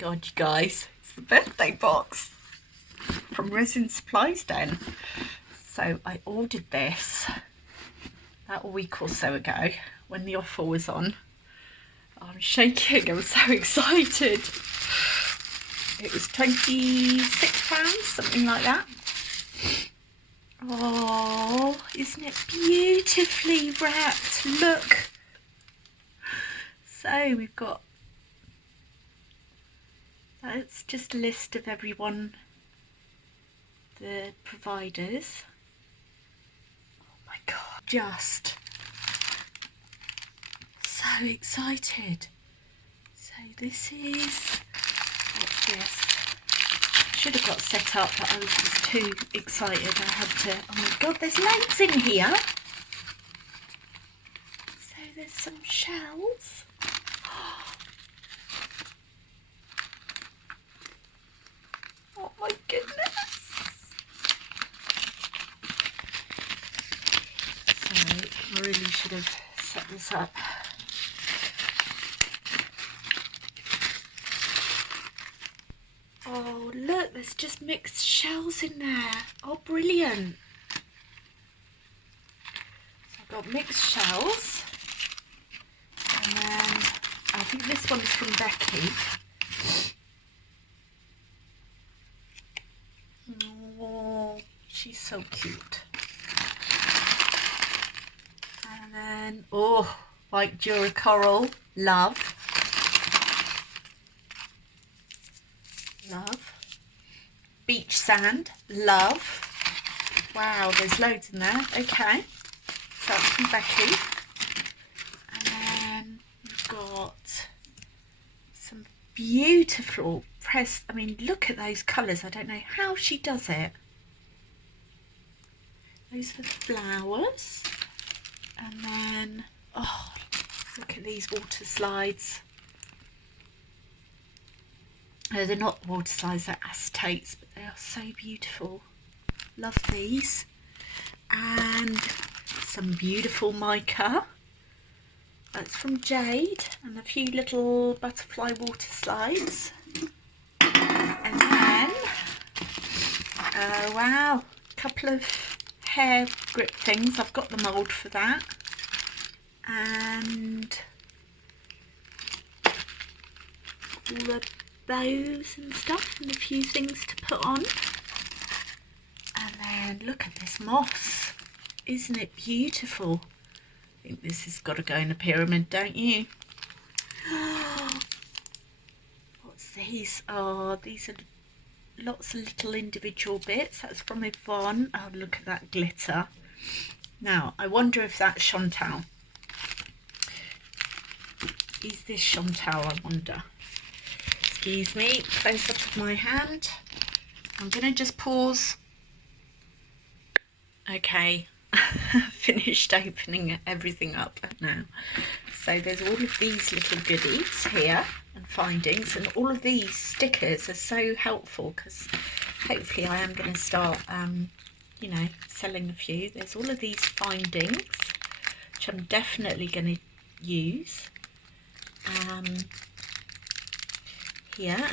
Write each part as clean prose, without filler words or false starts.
God, you guys, it's the birthday box from Resin Supplies Den. So I ordered this about a week or so ago when the offer was on. I'm shaking, I was so excited. It was £26, something like that. Oh, isn't it beautifully wrapped? Look. So we've got, that's just a list of everyone, the providers. Oh my God, just so excited. So this is, what's this? Should have got set up, but I was just too excited. I had to, oh my God, there's loads in here. So there's some shells. Oh my goodness. So I really should have set this up. Oh look, there's just mixed shells in there. Oh brilliant. So I've got mixed shells. And then I think this one's from Becky. Oh, she's so cute. And then, oh, white Dura Coral, love. Love. Beach sand, love. Wow, there's loads in there. Okay, so that's from Becky. And then we've got some beautiful pressed, I mean, look at those colours. I don't know how she does it. Those are the flowers. And then, oh, look at these water slides. Oh, they're not water slides, they're acetates, but they are so beautiful. Love these. And some beautiful mica. That's from Jade. And a few little butterfly water slides. And then, oh wow, a couple of hair grip things. I've got the mould for that. And all the bows and stuff, and a few things to put on. And then look at this moss. Isn't it beautiful? I think this has got to go in a pyramid, don't you? What's these? Oh, these are lots of little individual bits. That's from Yvonne. Oh, look at that glitter. Now, I wonder if that's Chantal. Is this Chantal, I wonder? Excuse me, close up of my hand. I'm going to just pause. Okay, finished opening everything up now. So there's all of these little goodies here and findings, and all of these stickers are so helpful because hopefully I am going to start, you know, selling a few. There's all of these findings, which I'm definitely going to use. Here,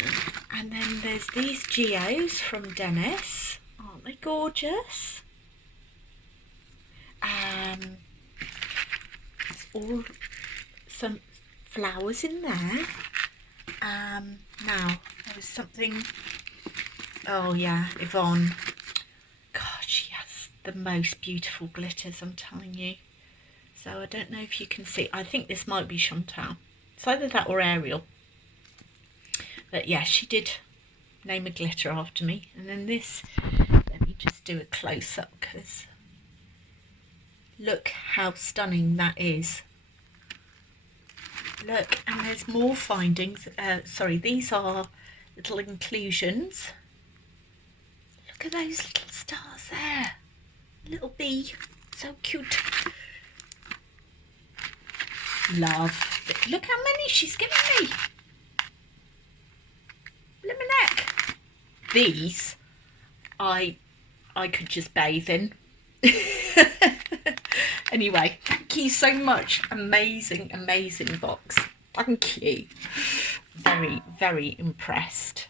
and then there's these geos from Dennis. Aren't they gorgeous? There's all some flowers in there. Now there was something. Oh yeah, Yvonne. God, she has the most beautiful glitters, I'm telling you. So I don't know if you can see. I think this might be Chantal. It's either that or Ariel. But yeah, she did name a glitter after me. And then this, let me just do a close-up because look how stunning that is. Look, and there's more findings. Sorry, these are little inclusions. Look at those little stars there. Little bee, so cute. Love. Look how many she's given me. Neck. These I could just bathe in. Anyway, thank you so much. Amazing box. Thank you. very, very impressed.